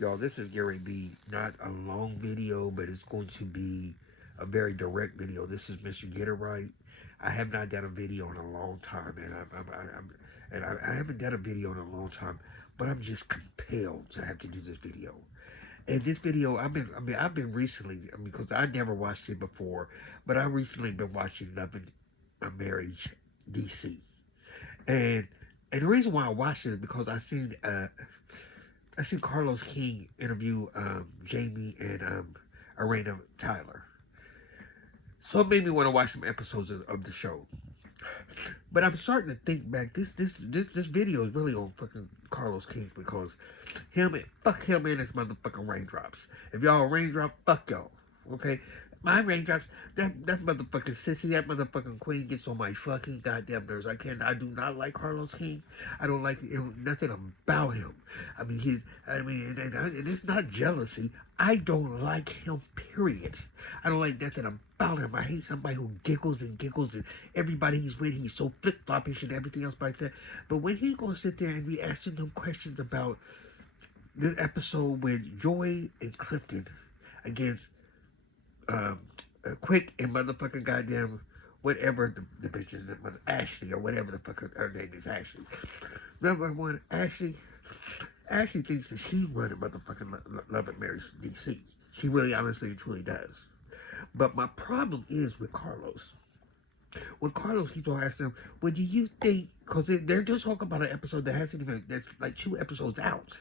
Y'all, this is Gary B. Not a long video, but it's going to be a very direct video. This is Mr. Get It Right. I have not done a video in a long time, and I haven't done a video in a long time, but I'm just compelled to have to do this video. And this video, I've been recently, because I never watched it before, but I recently been watching Love and Marriage DC, and and the reason why I watched it is because I seen Carlos King interview Jamie and Arena Tyler. So it made me want to watch some episodes of the show. But I'm starting to think back. This video is really on fucking Carlos King because fuck him and his motherfucking raindrops. If y'all raindrop, fuck y'all. Okay, my raindrops. That motherfucking sissy, that motherfucking queen gets on my fucking goddamn nerves. I do not like Carlos King. I don't like nothing about him. And it's not jealousy. I don't like him. Period. I don't like nothing about him. I hate somebody who giggles and giggles and everybody he's with, he's so flip floppish and everything else like that. But when he gonna sit there and be asking them questions about this episode with Joy and Clifton against um, Quick and motherfucking goddamn whatever the bitch is, Ashley or whatever the fuck her name is, Ashley. Number one, Ashley thinks that she's running motherfucking Love and Marriage DC. She really, honestly, and truly does. But my problem is with Carlos. When Carlos keeps on asking him, "Well, do you think?" Because they're just talking about an episode that hasn't even, that's like 2 episodes out,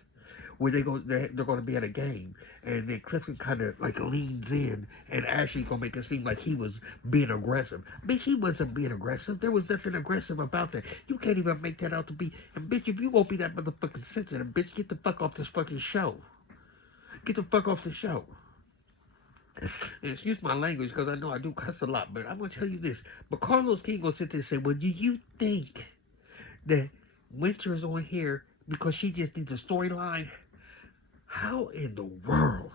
where they're going to be at a game, and then Clifton kind of like leans in, and Ashley gonna make it seem like he was being aggressive. Bitch, he wasn't being aggressive. There was nothing aggressive about that. You can't even make that out to be. And bitch, if you won't be that motherfucking sensitive, bitch, get the fuck off this fucking show. Get the fuck off the show. And excuse my language because I know I do cuss a lot, but I'm gonna tell you this. But Carlos King gonna sit there and say, "Well, do you think that Winter is on here because she just needs a storyline?" How in the world?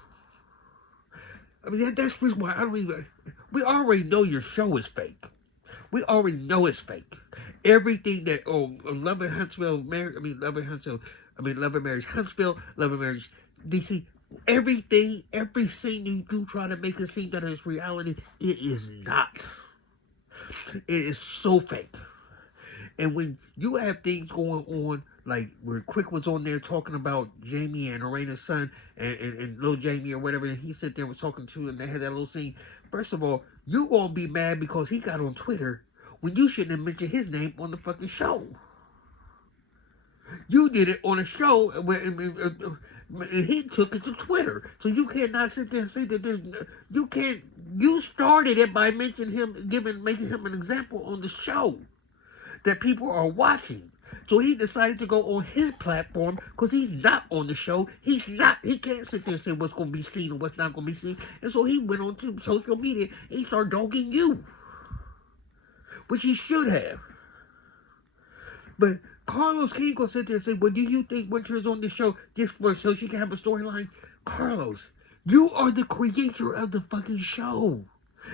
I mean, that's the reason why I don't even. We already know your show is fake. We already know it's fake. Everything that Love and Huntsville, Love and Huntsville, Love and Marriage Huntsville, Love and Marriage DC. Everything, every scene you do try to make it seem that it's reality, it is not. It is so fake. And when you have things going on, like where Quick was on there talking about Jamie and Arena's son and little Jamie or whatever, and he sat there and was talking to, and they had that little scene. First of all, you gonna be mad because he got on Twitter when you shouldn't have mentioned his name on the fucking show. You did it on a show where he took it to Twitter. So you cannot sit there and say that you can't, you started it by mentioning him, making him an example on the show that people are watching. So he decided to go on his platform because he's not on the show. He can't sit there and say what's going to be seen and what's not going to be seen. And so he went on to social media and he started dogging you, which he should have. But Carlos King gonna sit there and say, "Well, do you think Winter is on the show just so she can have a storyline?" Carlos, you are the creator of the fucking show.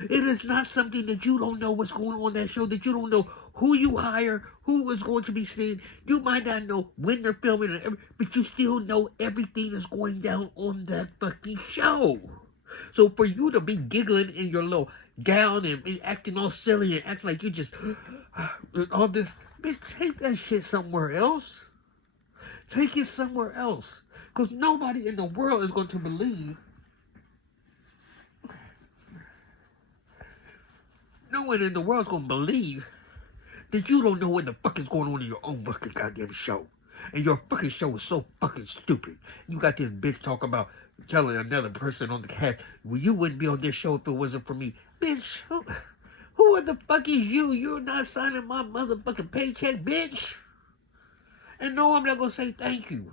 It is not something that you don't know what's going on that show, that you don't know who you hire, who is going to be seen. You might not know when they're filming, but you still know everything that's going down on that fucking show. So for you to be giggling in your little gown and be acting all silly and acting like you just all this, bitch, take that shit somewhere else. Take it somewhere else. Because nobody in the world is going to believe. No one in the world is going to believe that you don't know what the fuck is going on in your own fucking goddamn show. And your fucking show is so fucking stupid. You got this bitch talking about telling another person on the cast, "Well, you wouldn't be on this show if it wasn't for me." Bitch, who the fuck is you? You're not signing my motherfucking paycheck, bitch. And no, I'm not gonna say thank you.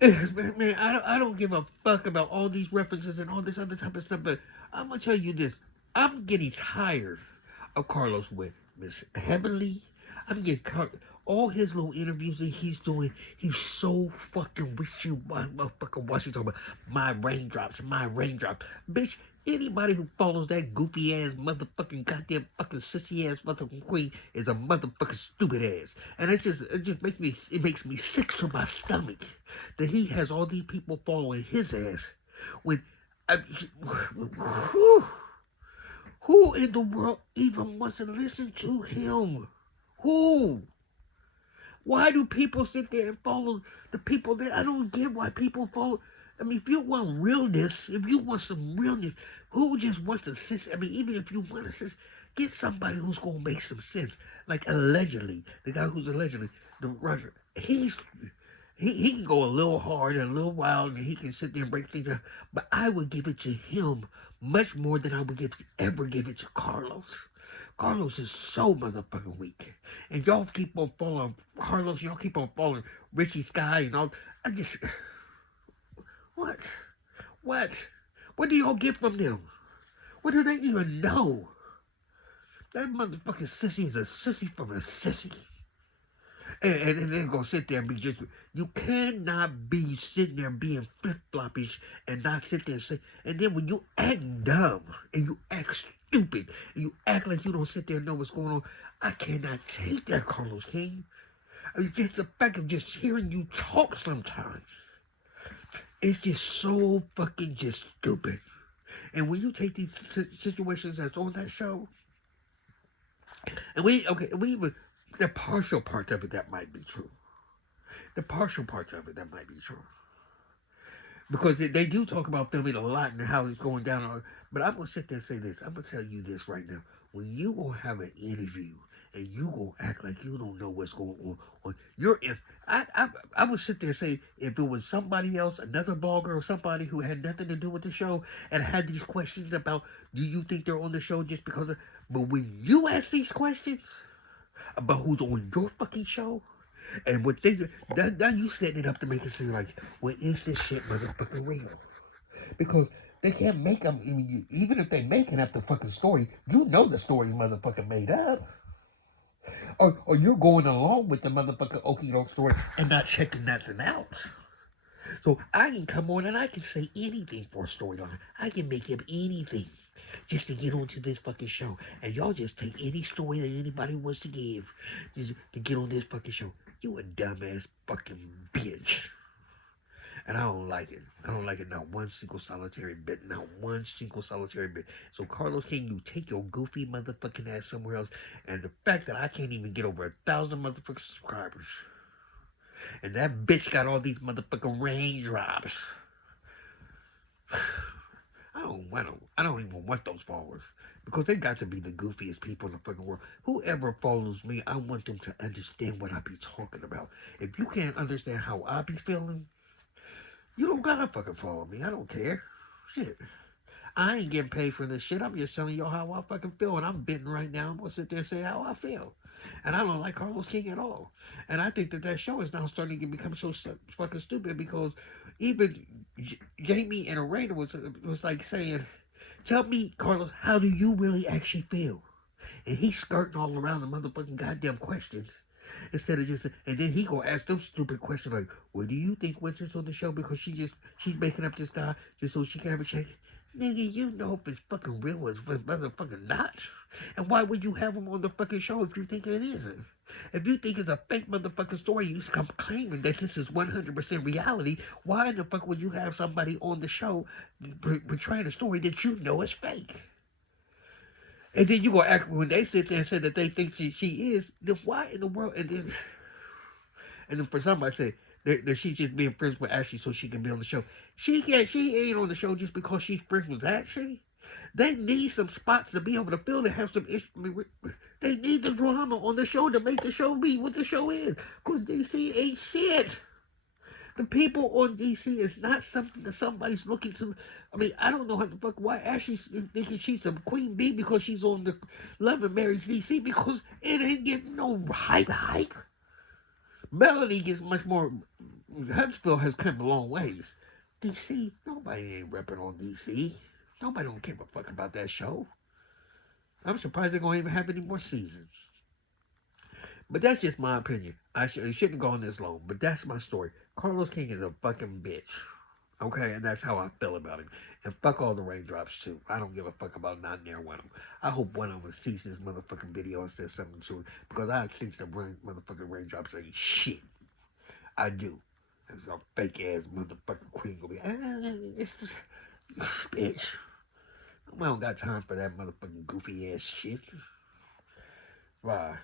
Man, I don't give a fuck about all these references and all this other type of stuff, but I'm gonna tell you this. I'm getting tired of Carlos with Miss Heavenly. I'm getting all his little interviews that he's doing. He's so fucking wishy-washy. Motherfucking washy talking about my raindrops, bitch. Anybody who follows that goofy ass motherfucking goddamn fucking sissy ass motherfucking queen is a motherfucking stupid ass. And it just makes me sick to my stomach that he has all these people following his ass when I, whew, who in the world even wants to listen to him? Who? Why do people sit there and follow the people that I don't get why people follow? I mean, if you want realness, if you want some realness, who just wants to sit? I mean, even if you want to sit, get somebody who's gonna make some sense. Like allegedly, the guy who's allegedly the Roger, he can go a little hard and a little wild, and he can sit there and break things down. But I would give it to him much more than I would ever give it to Carlos. Carlos is so motherfucking weak. And y'all keep on following Carlos, y'all keep on following Richie Sky and all. I just, what? What? What do y'all get from them? What do they even know? That motherfucking sissy is a sissy from a sissy. And they're gonna sit there and be just, you cannot be sitting there being flip-floppish and not sit there and say, and then when you act dumb and you act stupid and you act like you don't sit there and know what's going on, I cannot take that, Carlos King. I mean, just the fact of just hearing you talk sometimes, it's just so fucking just stupid. And when you take these situations that's on that show, and we even, the partial parts of it that might be true. The partial parts of it that might be true. Because they do talk about filming a lot and how it's going down. But I'm going to sit there and say this. I'm going to tell you this right now. When you going to have an interview and you going to act like you don't know what's going on you're in. I would sit there and say, if it was somebody else, another blogger or somebody who had nothing to do with the show and had these questions about, do you think they're on the show just because of. But when you ask these questions about who's on your fucking show, and what they now you setting it up to make it seem like, well, is this shit motherfucking real? Because they can't make them. I mean, even if they making up the fucking story, you know the story motherfucking made up, or you're going along with the motherfucking okie doke story and not checking nothing out. So I can come on and I can say anything for a storyline. I can make up anything just to get onto this fucking show. And y'all just take any story that anybody wants to give just to get on this fucking show. You a dumbass fucking bitch. And I don't like it. I don't like it not one single solitary bit. Not one single solitary bit. So Carlos King, you take your goofy motherfucking ass somewhere else. And the fact that I can't even get over 1,000 motherfucking subscribers. And that bitch got all these motherfucking raindrops. I don't even want those followers. Because they got to be the goofiest people in the fucking world. Whoever follows me, I want them to understand what I be talking about. If you can't understand how I be feeling, you don't gotta fucking follow me. I don't care. Shit. I ain't getting paid for this shit. I'm just telling y'all how I fucking feel. And I'm bitten right now. I'm gonna sit there and say how I feel. And I don't like Carlos King at all. And I think that show is now starting to become so fucking stupid because even Jamie and Arena was like saying, tell me, Carlos, how do you really actually feel? And he's skirting all around the motherfucking goddamn questions. Instead of just, and then he gonna ask them stupid questions like, well, do you think Winston's on the show because she's making up this guy just so she can have a check? Nigga, you know if it's fucking real or it's motherfucking not. And why would you have him on the fucking show if you think it isn't? If you think it's a fake motherfucking story, you come claiming that this is 100% reality, why in the fuck would you have somebody on the show portraying a story that you know is fake? And then you gonna act when they sit there and say that they think she is, then why in the world? And then for somebody to say that she's just being friends with Ashley so she can be on the show. She ain't on the show just because she's friends with Ashley. They need some spots to be able to fill to have some issue. They need the drama on the show to make the show be what the show is. Cause DC ain't shit. The people on DC is not something that somebody's looking to. I mean, I don't know how the fuck why Ashley's thinking she's the queen bee because she's on the Love and Marriage DC because it ain't getting no hype. Melody gets much more. Huntsville has come a long ways. DC, nobody ain't repping on DC. Nobody don't give a fuck about that show. I'm surprised they're gonna even have any more seasons. But that's just my opinion. It shouldn't have gone this long. But that's my story. Carlos King is a fucking bitch. Okay, and that's how I feel about him. And fuck all the raindrops too. I don't give a fuck about not near one of them. I hope one of them sees this motherfucking video and says something to it because I think the motherfucking raindrops ain't shit. I do. And your fake ass motherfucking queen gonna be, it's just, bitch. I don't got time for that motherfucking goofy ass shit. Why?